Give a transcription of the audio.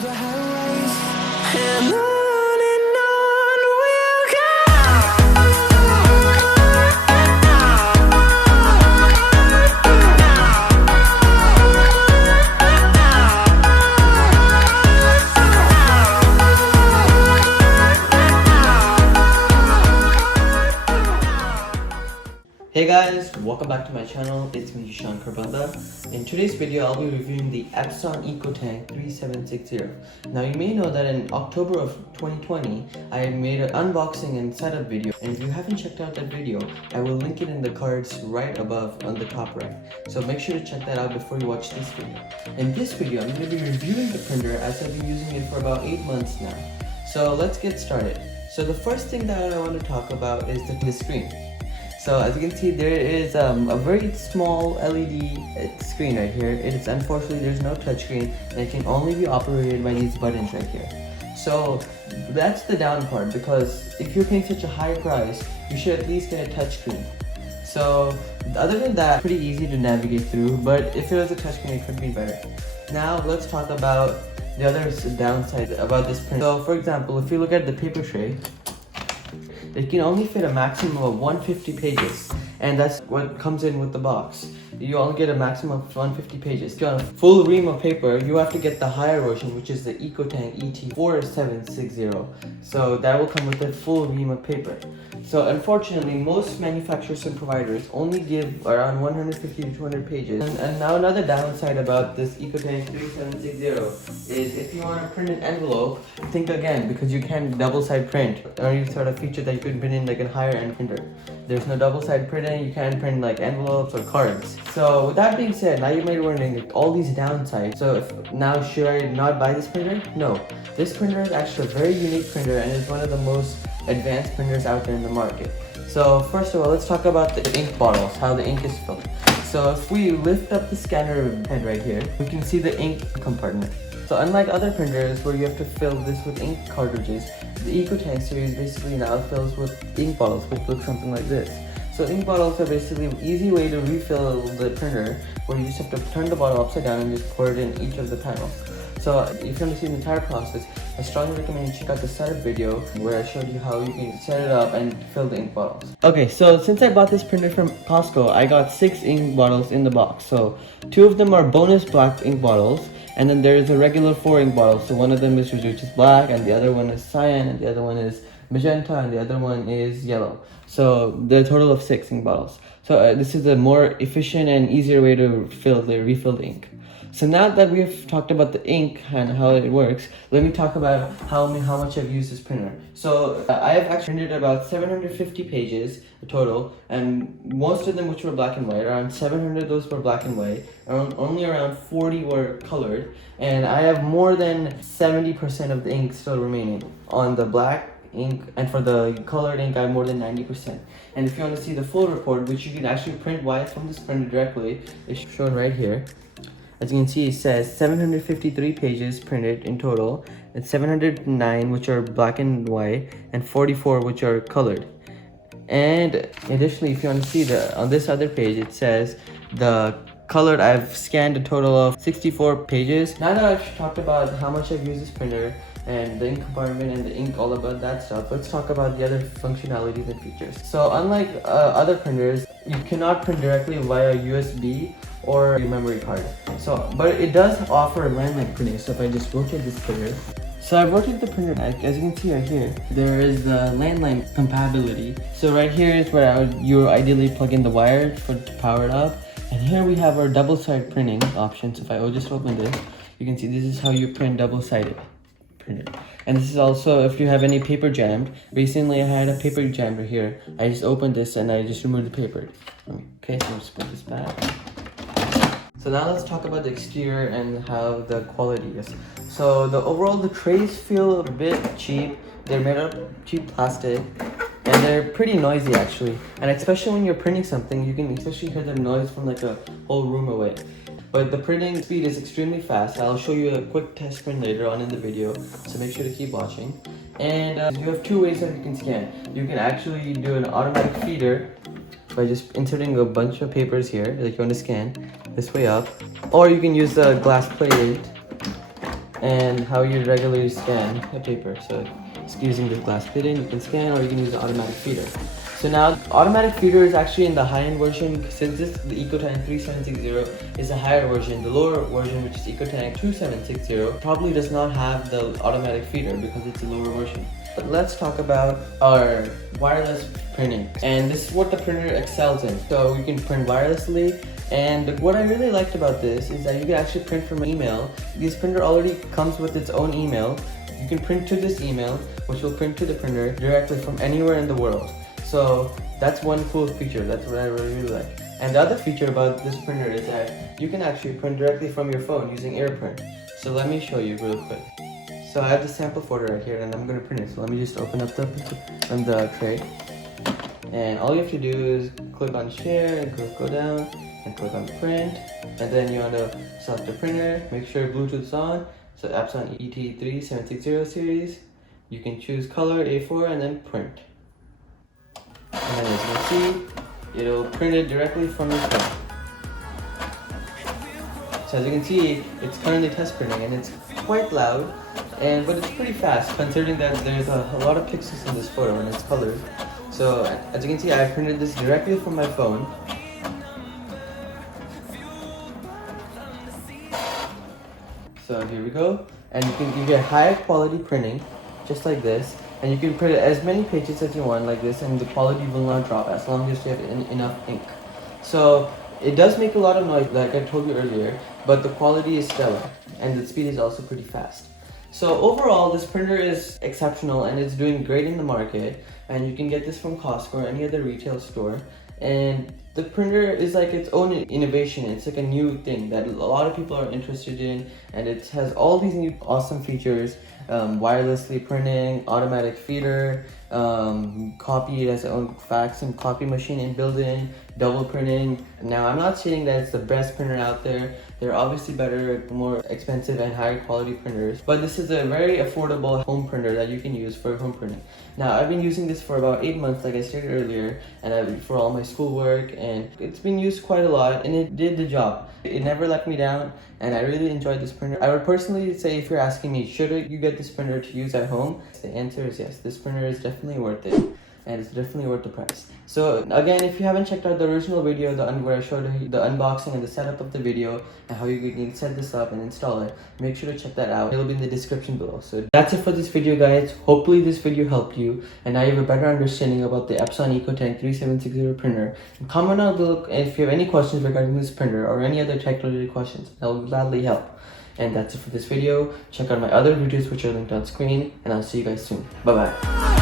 the highways, and on we'll Hey guys, welcome back to my channel. It's me, Sean Karbanda. In today's video, I'll be reviewing the Epson EcoTank 3760. Now you may know that in October of 2020, I made an unboxing and setup video. And if you haven't checked out that video, I will link it in the cards right above on the top right. So make sure to check that out before you watch this video. In this video, I'm going to be reviewing the printer as I've been using it for about 8 months now. So let's get started. So the first thing that I want to talk about is the screen. So as you can see, there is a very small LED screen right here. It is unfortunately there's no touchscreen, and it can only be operated by these buttons right here. So that's the down part, because if you're paying such a high price, you should at least get a touchscreen. So other than that, pretty easy to navigate through. But if it was a touchscreen, it could be better. Now let's talk about the other downside about this printer. So for example, if you look at the paper tray, it can only fit a maximum of 150 pages, and that's what comes in with the box. You only get a maximum of 150 pages. If you want a full ream of paper, you have to get the higher version, which is the EcoTank ET-3760. So that will come with a full ream of paper. So unfortunately, most manufacturers and providers only give around 150 to 200 pages. And now another downside about this EcoTank 3760 is if you want to print an envelope, think again, because you can't double-side print. Only sort of feature that you can print in like a higher end printer. There's no double-side printing. You can't print like envelopes or cards. So with that being said, now you might be wondering like, all these downsides. So now should I not buy this printer? No. This printer is actually a very unique printer and is one of the most advanced printers out there in the market. So first of all, let's talk about the ink bottles, how the ink is filled. So if we lift up the scanner head right here, we can see the ink compartment. So unlike other printers where you have to fill this with ink cartridges, the EcoTank series basically now fills with ink bottles, which look something like this. So ink bottles are basically an easy way to refill the printer, where you just have to turn the bottle upside down and just pour it in each of the panels. So if you want to see the entire process, I strongly recommend you check out the setup video where I showed you how you can set it up and fill the ink bottles. Okay, so since I bought this printer from Costco, I got 6 ink bottles in the box. So 2 of them are bonus black ink bottles, and then there is a regular 4 ink bottles. So one of them is which is black, and the other one is cyan, and the other one is magenta, and the other one is yellow. So the total of 6 ink bottles. So this is a more efficient and easier way to refill the ink. So now that we have talked about the ink and how it works, let me talk about how much I've used this printer. So I have actually printed about 750 pages total, and most of them which were black and white. Around 700 of those were black and white, only around 40 were colored, and I have more than 70% of the ink still remaining on the black ink, and for the colored ink I have more than 90%. And if you want to see the full report, which you can actually print from this printer directly, it's shown right here. As you can see, it says 753 pages printed in total, and 709 which are black and white, and 44 which are colored. And additionally, if you want to see on this other page, it says the colored, I've scanned a total of 64 pages. Now that I've talked about how much I've used this printer and the ink compartment and the ink, all about that stuff, let's talk about the other functionalities and features. So unlike other printers, you cannot print directly via USB or your memory card. But it does offer landline printing. So if I just rotate this printer, so I've rotated the printer, as you can see right here, there is the landline compatibility. So right here is where you ideally plug in the wire to power it up. And here we have our double-sided printing option. So if I will just open this, you can see this is how you print double-sided printed. And this is also if you have any paper jammed. Recently I had a paper jammed right here. I just opened this and I just removed the paper. Okay, so let's put this back. So now let's talk about the exterior and how the quality is. So the trays feel a bit cheap. They're made of cheap plastic, and they're pretty noisy actually. And especially when you're printing something, you can especially hear the noise from like a whole room away. But the printing speed is extremely fast. I'll show you a quick test print later on in the video, so make sure to keep watching. And you have 2 ways that you can scan. You can actually do an automatic feeder by just inserting a bunch of papers here that you want to scan this way up, or you can use the glass plate and how you regularly scan the paper. So it's using the glass plate-in, you can scan, or you can use the automatic feeder. So now automatic feeder is actually in the high-end version. Since this, the EcoTank 3760 is a higher version, the lower version, which is EcoTank 2760, probably does not have the automatic feeder because it's a lower version. But let's talk about our wireless printing, and this is what the printer excels in. So you can print wirelessly, and what I really liked about this is that you can actually print from an email. This printer already comes with its own email. You can print to this email, which will print to the printer directly from anywhere in the world. So that's one cool feature. That's what I really like. And the other feature about this printer is that you can actually print directly from your phone using AirPrint. So let me show you real quick. So I have the sample folder right here, and I'm gonna print it. So let me just open up the tray, and all you have to do is click on share and go down and click on print, and then you want to select the printer. Make sure Bluetooth is on. So Epson ET-3760 series. You can choose color A4 and then print. And then as you can see, it'll print it directly from your phone. So as you can see, it's currently test printing, and it's quite loud, but it's pretty fast considering that there's a lot of pixels in this photo and it's colored. So as you can see, I printed this directly from my phone. So here we go, and you get high quality printing, just like this, and you can print as many pages as you want like this, and the quality will not drop as long as you have enough ink. So it does make a lot of noise, like I told you earlier, but the quality is stellar, and the speed is also pretty fast. So overall, this printer is exceptional, and it's doing great in the market, and you can get this from Costco or any other retail store. And the printer is like its own innovation. It's like a new thing that a lot of people are interested in, and it has all these new awesome features: wirelessly printing, automatic feeder, copy, it has its own fax and copy machine inbuilt in, double printing. Now I'm not saying that it's the best printer out there. There are obviously better, more expensive and higher quality printers, but this is a very affordable home printer that you can use for home printing. Now I've been using this for about 8 months, like I stated earlier, and for all my schoolwork, and it's been used quite a lot, and it did the job. It never let me down, and I really enjoyed this printer. I would personally say, if you're asking me, should you get this printer to use at home? The answer is yes. This printer is definitely worth it, and it's definitely worth the price. So again, if you haven't checked out the original video where I showed you the unboxing and the setup of the video and how you can set this up and install it, make sure to check that out. It'll be in the description below. So that's it for this video, guys. Hopefully this video helped you, and now you have a better understanding about the Epson EcoTank 3760 printer. Comment down below if you have any questions regarding this printer or any other tech related questions. I will gladly help. And that's it for this video. Check out my other videos which are linked on screen, and I'll see you guys soon. Bye bye.